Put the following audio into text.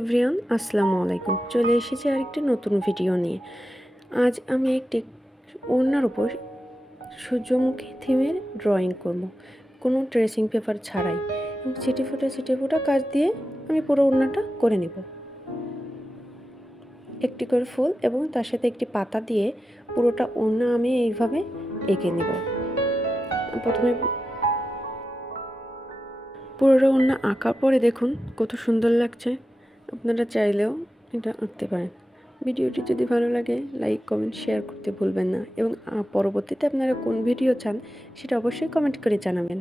Everyone আসসালামু আলাইকুম। চলে এসেছি আরেকটি নতুন ভিডিও নিয়ে। আজ আমি একটি ওড়নার উপর সূর্যমুখী থিমের ড্রয়িং করব, কোনো ট্রেসিং পেপার ছাড়াই। ছিটে ফোটা কাজ দিয়ে আমি পুরো ওড়নাটা করে নেব। একটি করে ফুল এবং তার সাথে একটি পাতা দিয়ে পুরোটা ওড়না আমি এইভাবে এঁকে নেব। প্রথমে পুরোটা ওড়না আঁকার পরে দেখুন কত সুন্দর লাগছে। আপনারা চাইলেও এটা আঁকতে পারেন। ভিডিওটি যদি ভালো লাগে লাইক কমেন্ট শেয়ার করতে ভুলবেন না এবং পরবর্তীতে আপনারা কোন ভিডিও চান সেটা অবশ্যই কমেন্ট করে জানাবেন।